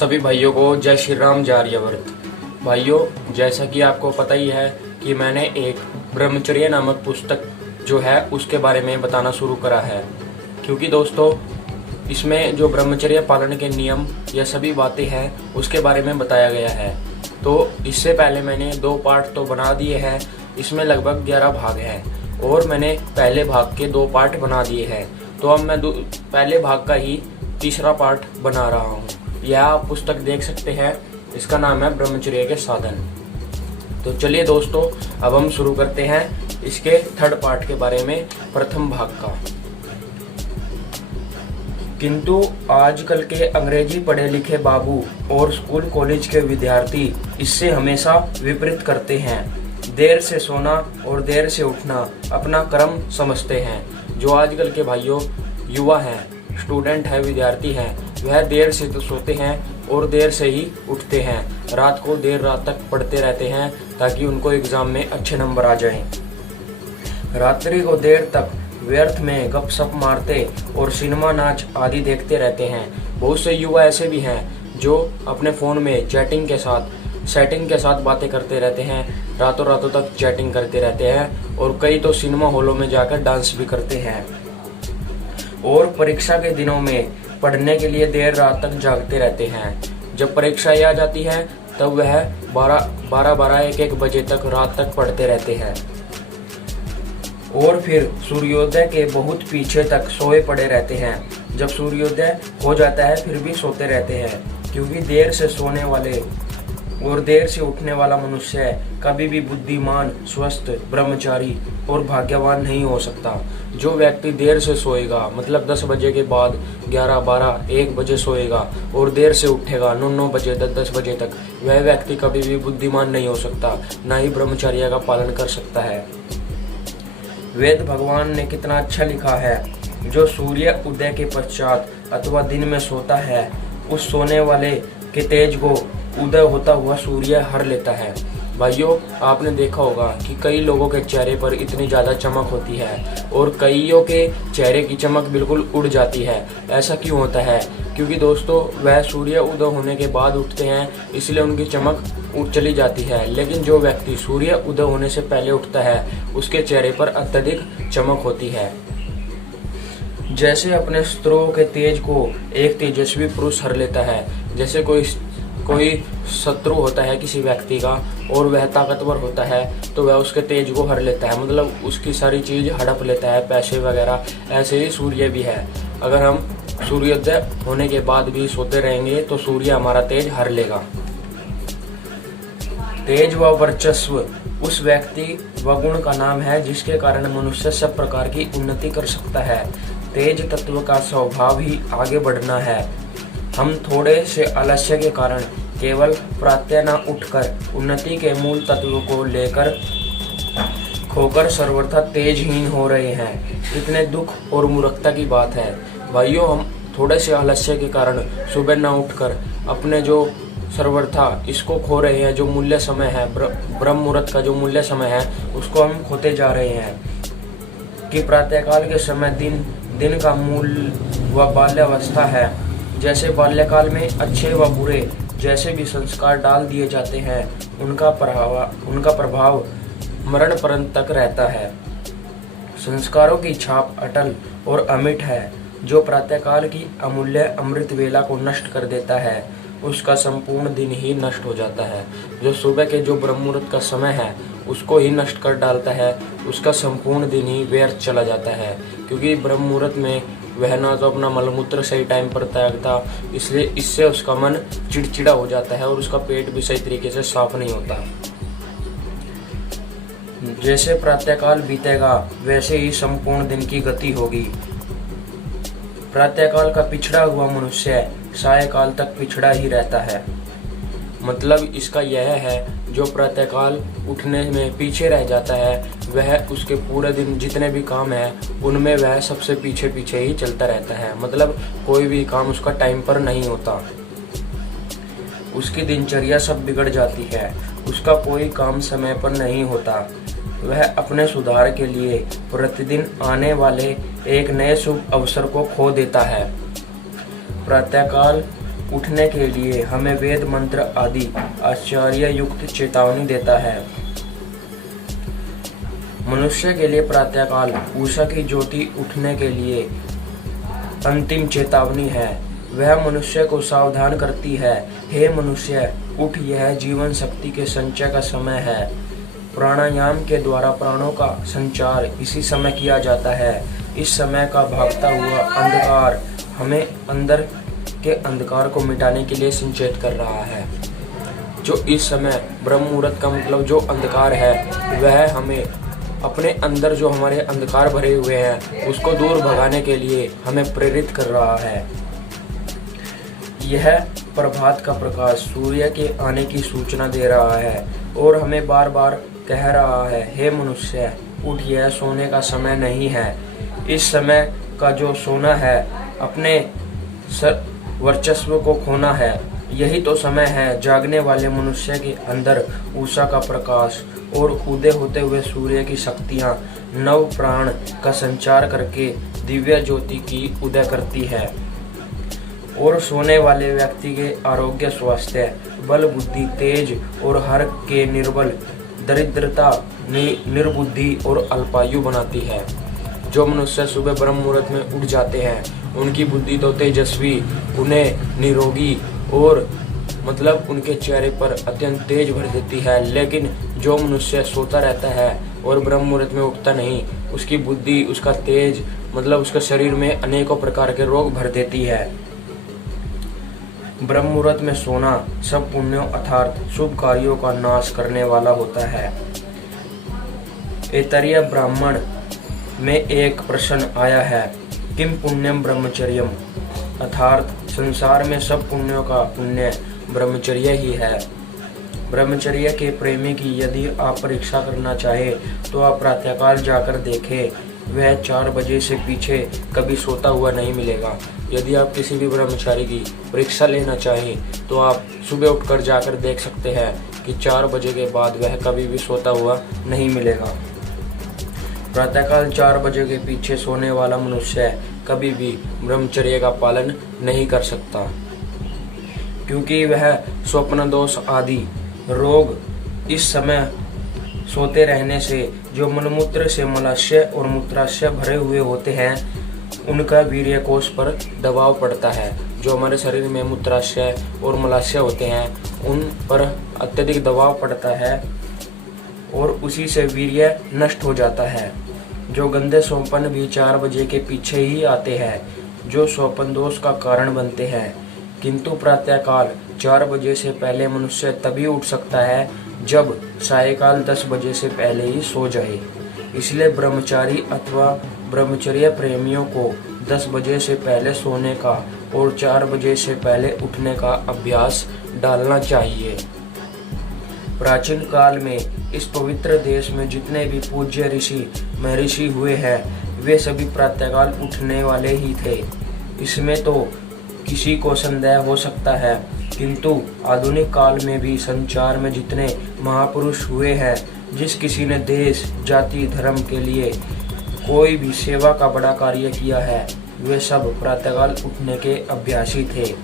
सभी भाइयों को जय श्री राम जय आर्यवर्त। भाइयों, जैसा कि आपको पता ही है कि मैंने एक ब्रह्मचर्य नामक पुस्तक जो है उसके बारे में बताना शुरू करा है, क्योंकि दोस्तों इसमें जो ब्रह्मचर्य पालन के नियम या सभी बातें हैं उसके बारे में बताया गया है। तो इससे पहले मैंने 2 पार्ट तो बना दिए हैं, इसमें लगभग 11 भाग हैं और मैंने पहले भाग के 2 पार्ट बना दिए हैं। तो अब मैं पहले भाग का ही तीसरा पार्ट बना रहा हूँ। यह आप पुस्तक देख सकते हैं, इसका नाम है ब्रह्मचर्य के साधन। तो चलिए दोस्तों, अब हम शुरू करते हैं इसके 3rd पार्ट के बारे में, प्रथम भाग का। किंतु आजकल के अंग्रेजी पढ़े लिखे बाबू और स्कूल कॉलेज के विद्यार्थी इससे हमेशा विपरीत करते हैं। देर से सोना और देर से उठना अपना कर्म समझते हैं। जो आजकल के भाइयों युवा हैं, स्टूडेंट हैं, विद्यार्थी हैं, वह देर से तो सोते हैं और देर से ही उठते हैं। रात को देर रात तक पढ़ते रहते हैं ताकि उनको एग्जाम में अच्छे नंबर आ जाएं। रात्रि को देर तक व्यर्थ में गपशप मारते और सिनेमा नाच आदि देखते रहते हैं। बहुत से युवा ऐसे भी हैं जो अपने फ़ोन में सेटिंग के साथ बातें करते रहते हैं, रातों रातों तक चैटिंग करते रहते हैं और कई तो सिनेमा हॉलों में जाकर डांस भी करते हैं। और परीक्षा के दिनों में पढ़ने के लिए देर रात तक जागते रहते हैं। जब परीक्षाएं आ जाती हैं तब वह 1-1 बजे तक रात तक पढ़ते रहते हैं और फिर सूर्योदय के बहुत पीछे तक सोए पड़े रहते हैं। जब सूर्योदय हो जाता है फिर भी सोते रहते हैं, क्योंकि देर से सोने वाले और देर से उठने वाला मनुष्य कभी भी बुद्धिमान, स्वस्थ, ब्रह्मचारी और भाग्यवान नहीं हो सकता। जो व्यक्ति देर से सोएगा, मतलब 10 बजे के बाद 11, 12, 1 बजे सोएगा और देर से उठेगा 9 बजे 10 बजे तक, वह व्यक्ति कभी भी बुद्धिमान नहीं हो सकता, ना ही ब्रह्मचर्य का पालन कर सकता है। वेद भगवान ने कितना अच्छा लिखा है, जो सूर्य उदय के पश्चात अथवा दिन में सोता है, उस सोने वाले के तेज को उदय होता हुआ सूर्य हर लेता है। भाइयों, आपने देखा होगा कि कई लोगों के चेहरे पर इतनी ज़्यादा चमक होती है और कईयों के चेहरे की चमक बिल्कुल उड़ जाती है। ऐसा क्यों होता है? क्योंकि दोस्तों वह सूर्य उदय होने के बाद उठते हैं, इसलिए उनकी चमक उड़ चली जाती है। लेकिन जो व्यक्ति सूर्य उदय होने से पहले उठता है, उसके चेहरे पर अत्यधिक चमक होती है। जैसे अपने शत्रुओं के तेज को एक तेजस्वी पुरुष हर लेता है। जैसे कोई शत्रु होता है किसी व्यक्ति का और वह ताकतवर होता है तो वह उसके तेज को हर लेता है, मतलब उसकी सारी चीज हड़प लेता है, पैसे वगैरह। ऐसे ही सूर्य भी है, अगर हम सूर्योदय होने के बाद भी सोते रहेंगे तो सूर्य हमारा तेज हर लेगा। तेज व वर्चस्व उस व्यक्ति व गुण का नाम है जिसके कारण मनुष्य सब प्रकार की उन्नति कर सकता है। तेज तत्व का स्वभाव ही आगे बढ़ना है। हम थोड़े से आलस्य के कारण केवल प्रातः न उठकर उन्नति के मूल तत्व को लेकर खोकर सर्वथा तेजहीन हो रहे हैं। कितने दुख और मूर्खता की बात है भाइयों। हम थोड़े से आलस्य के कारण सुबह न उठकर अपने जो सर्वथा इसको खो रहे हैं, जो मूल्य समय है, ब्रह्म मुहूर्त का जो मूल्य समय है, उसको हम खोते जा रहे हैं। कि प्रातःकाल के समय दिन का मूल व बाल्यावस्था है। जैसे बाल्यकाल में अच्छे व बुरे जैसे भी संस्कार डाल दिए जाते हैं, उनका प्रभाव मरण पर्यंत तक रहता है। संस्कारों की छाप अटल और अमिट है। जो प्रातःकाल की अमूल्य अमृत वेला को नष्ट कर देता है, उसका संपूर्ण दिन ही नष्ट हो जाता है। जो सुबह के जो ब्रह्म मुहूर्त का समय है उसको ही नष्ट कर डालता है, उसका संपूर्ण दिन ही व्यर्थ चला जाता है। क्योंकि ब्रह्म मुहूर्त में वह ना तो अपना मलमूत्र सही टाइम पर त्यागता, इसलिए इससे उसका मन चिड़चिड़ा हो जाता है और उसका पेट भी सही तरीके से साफ नहीं होता। जैसे प्रातःकाल बीतेगा वैसे ही संपूर्ण दिन की गति होगी। प्रातःकाल का पिछड़ा हुआ मनुष्य सायकाल तक पिछड़ा ही रहता है। मतलब इसका यह है, जो प्रातःकाल उठने में पीछे रह जाता है वह उसके पूरे दिन जितने भी काम है उनमें वह सबसे पीछे ही चलता रहता है। मतलब कोई भी काम उसका टाइम पर नहीं होता, उसकी दिनचर्या सब बिगड़ जाती है, उसका कोई काम समय पर नहीं होता। वह अपने सुधार के लिए प्रतिदिन आने वाले एक नए शुभ अवसर को खो देता है। प्रातःकाल उठने के लिए हमें वेद मंत्र आदि आश्चर्य युक्त चेतावनी देता है। मनुष्य के लिए प्रातःकाल उषा की ज्योति उठने के लिए अंतिम चेतावनी है। वह मनुष्य को सावधान करती है, हे मनुष्य उठ, यह जीवन शक्ति के संचय का समय है। प्राणायाम के द्वारा प्राणों का संचार इसी समय किया जाता है। इस समय का भागता हुआ अंधकार हमें अंदर के अंधकार को मिटाने के लिए संचेत कर रहा है। जो इस समय ब्रह्म मुहूर्त का मतलब जो अंधकार है, वह हमें अपने अंदर जो हमारे अंधकार भरे हुए हैं उसको दूर भगाने के लिए हमें प्रेरित कर रहा है। यह प्रभात का प्रकाश सूर्य के आने की सूचना दे रहा है और हमें बार बार कह रहा है, हे मनुष्य उठ, यह सोने का समय नहीं है। इस समय का जो सोना है अपने वर्चस्व को खोना है। यही तो समय है जागने वाले मनुष्य के अंदर उषा का प्रकाश और उदय होते हुए सूर्य की शक्तियां नव प्राण का संचार करके दिव्य ज्योति की उदय करती है और सोने वाले व्यक्ति के आरोग्य, स्वास्थ्य, बल, बुद्धि, तेज और हर के निर्बल, दरिद्रता, निर्बुद्धि और अल्पायु बनाती है। जो मनुष्य सुबह ब्रह्म मुहूर्त में उठ जाते हैं उनकी बुद्धि तो तेजस्वी, उन्हें निरोगी और मतलब उनके चेहरे पर अत्यंत तेज भर देती है। लेकिन जो मनुष्य सोता रहता है और ब्रह्म मुहूर्त में उठता नहीं, उसकी बुद्धि, उसका तेज मतलब उसके शरीर में अनेकों प्रकार के रोग भर देती है। ब्रह्म मुहूर्त में सोना सब पुण्यों अर्थात शुभ कार्यों का नाश करने वाला होता है। ऐतरेय ब्राह्मण में एक प्रश्न आया है, किम पुण्यम ब्रह्मचर्यम, अर्थात संसार में सब पुण्यों का पुण्य ब्रह्मचर्य ही है। ब्रह्मचर्य के प्रेमी की यदि आप परीक्षा करना चाहे तो आप प्रातःकाल जाकर देखें, वह 4 बजे से पीछे कभी सोता हुआ नहीं मिलेगा। यदि आप किसी भी ब्रह्मचारी की परीक्षा लेना चाहें तो आप सुबह उठकर जाकर देख सकते हैं कि 4 बजे के बाद वह कभी भी सोता हुआ नहीं मिलेगा। प्रातःकाल 4 बजे के पीछे सोने वाला मनुष्य कभी भी ब्रह्मचर्य का पालन नहीं कर सकता, क्योंकि वह स्वप्न दोष आदि रोग इस समय सोते रहने से जो मलमूत्र से मलाशय और मूत्राशय भरे हुए होते हैं उनका वीर्य कोश पर दबाव पड़ता है। जो हमारे शरीर में मूत्राशय और मलाशय होते हैं उन पर अत्यधिक दबाव पड़ता है और उसी से वीर्य नष्ट हो जाता है। जो गंदे स्वप्न भी 4 बजे के पीछे ही आते हैं, जो स्वप्न दोष का कारण बनते हैं। किंतु प्रातःकाल 4 बजे से पहले मनुष्य तभी उठ सकता है जब सायकाल 10 बजे से पहले ही सो जाए। इसलिए ब्रह्मचारी अथवा ब्रह्मचर्य प्रेमियों को 10 बजे से पहले सोने का और 4 बजे से पहले उठने का अभ्यास डालना चाहिए। प्राचीन काल में इस पवित्र देश में जितने भी पूज्य ऋषि महर्षि हुए हैं वे सभी प्रातःकाल उठने वाले ही थे। इसमें तो किसी को संदेह हो सकता है, किंतु आधुनिक काल में भी संसार में जितने महापुरुष हुए हैं, जिस किसी ने देश, जाति, धर्म के लिए कोई भी सेवा का बड़ा कार्य किया है, वे सब प्रातःकाल उठने के अभ्यासी थे।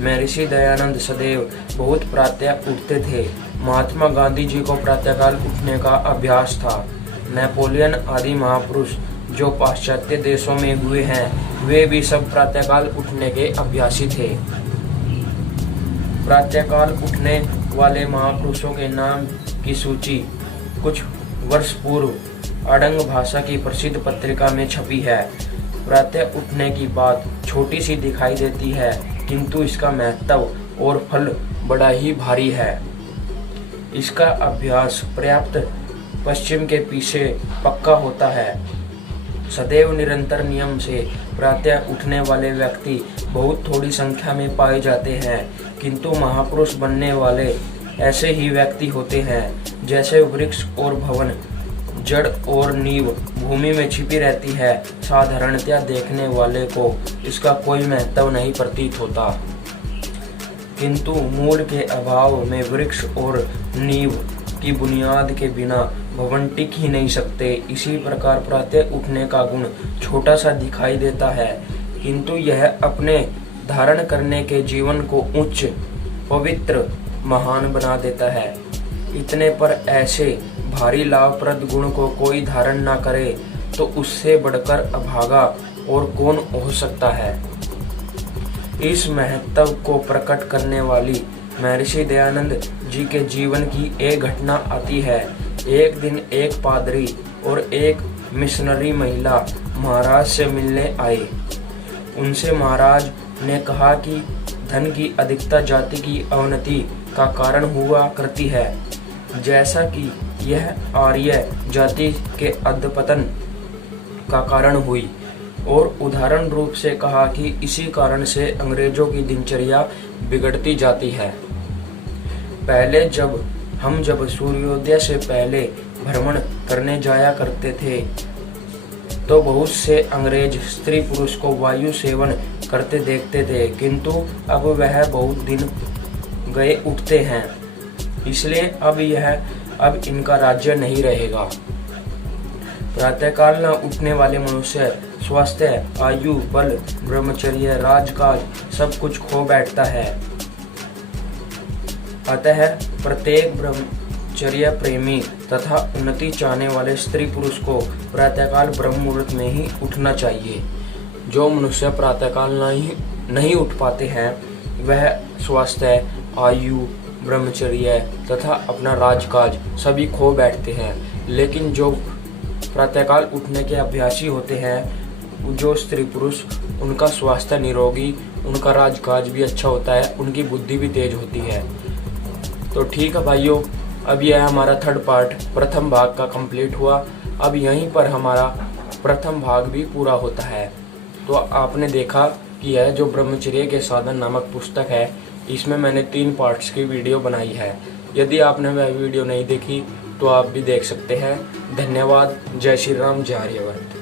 महर्षि दयानंद सदैव बहुत प्रातः उठते थे। महात्मा गांधी जी को प्रातःकाल उठने का अभ्यास था। नेपोलियन आदि महापुरुष जो पाश्चात्य देशों में हुए हैं वे भी सब प्रातःकाल उठने के अभ्यासी थे। प्रातःकाल उठने वाले महापुरुषों के नाम की सूची कुछ वर्ष पूर्व अड़ंग भाषा की प्रसिद्ध पत्रिका में छपी है। प्रातः उठने की बात छोटी सी दिखाई देती है, किंतु इसका महत्व और फल बड़ा ही भारी है। इसका अभ्यास पर्याप्त पश्चिम के पीछे पक्का होता है। सदैव निरंतर नियम से प्रातः उठने वाले व्यक्ति बहुत थोड़ी संख्या में पाए जाते हैं, किंतु महापुरुष बनने वाले ऐसे ही व्यक्ति होते हैं। जैसे वृक्ष और भवन जड़ और नींव भूमि में छिपी रहती है, साधारणतया देखने वाले को इसका कोई महत्व नहीं प्रतीत होता, किंतु मूल के अभाव में वृक्ष और नींव की बुनियाद के बिना भवन टिक ही नहीं सकते। इसी प्रकार प्रातः उठने का गुण छोटा सा दिखाई देता है, किंतु यह अपने धारण करने के जीवन को उच्च, पवित्र, महान बना देता है। इतने पर ऐसे भारी लाभप्रद गुण को कोई धारण न करे तो उससे बढ़कर अभागा और कौन हो सकता है। इस महत्व को प्रकट करने वाली महर्षि दयानंद जी के जीवन की एक घटना आती है। एक दिन एक पादरी और एक मिशनरी महिला महाराज से मिलने आए। उनसे महाराज ने कहा कि धन की अधिकता जाति की अवनति का कारण हुआ करती है, जैसा कि यह आर्य जाति के अधपतन का कारण हुई, और उदाहरण रूप से कहा कि इसी कारण से अंग्रेजों की दिनचर्या बिगड़ती जाती है। पहले जब सूर्योदय से पहले भ्रमण करने जाया करते थे तो बहुत से अंग्रेज स्त्री पुरुष को वायु सेवन करते देखते थे, किंतु अब वह बहुत दिन गए उठते हैं, इसलिए अब इनका राज्य नहीं रहेगा। प्रातःकाल न उठने वाले मनुष्य स्वास्थ्य, आयु, बल, ब्रह्मचर्य, राजकाज सब कुछ खो बैठता है। अतः प्रत्येक ब्रह्मचर्य प्रेमी तथा उन्नति चाहने वाले स्त्री पुरुष को प्रातःकाल ब्रह्म मुहूर्त में ही उठना चाहिए। जो मनुष्य प्रातःकाल नहीं उठ पाते हैं वह स्वास्थ्य, आयु, ब्रह्मचर्य तथा अपना राजकाज सभी खो बैठते हैं। लेकिन जो प्रातःकाल उठने के अभ्यासी होते हैं, जो स्त्री पुरुष, उनका स्वास्थ्य निरोगी, उनका राजकाज भी अच्छा होता है, उनकी बुद्धि भी तेज होती है। तो ठीक है भाइयों, अब यह हमारा थर्ड पार्ट प्रथम भाग का कंप्लीट हुआ। अब यहीं पर हमारा प्रथम भाग भी पूरा होता है। तो आपने देखा कि यह जो ब्रह्मचर्य के साधन नामक पुस्तक है, इसमें मैंने 3 पार्ट्स की वीडियो बनाई है। यदि आपने वह वीडियो नहीं देखी तो आप भी देख सकते हैं। धन्यवाद। जय श्री राम, जय आर्यवर्त।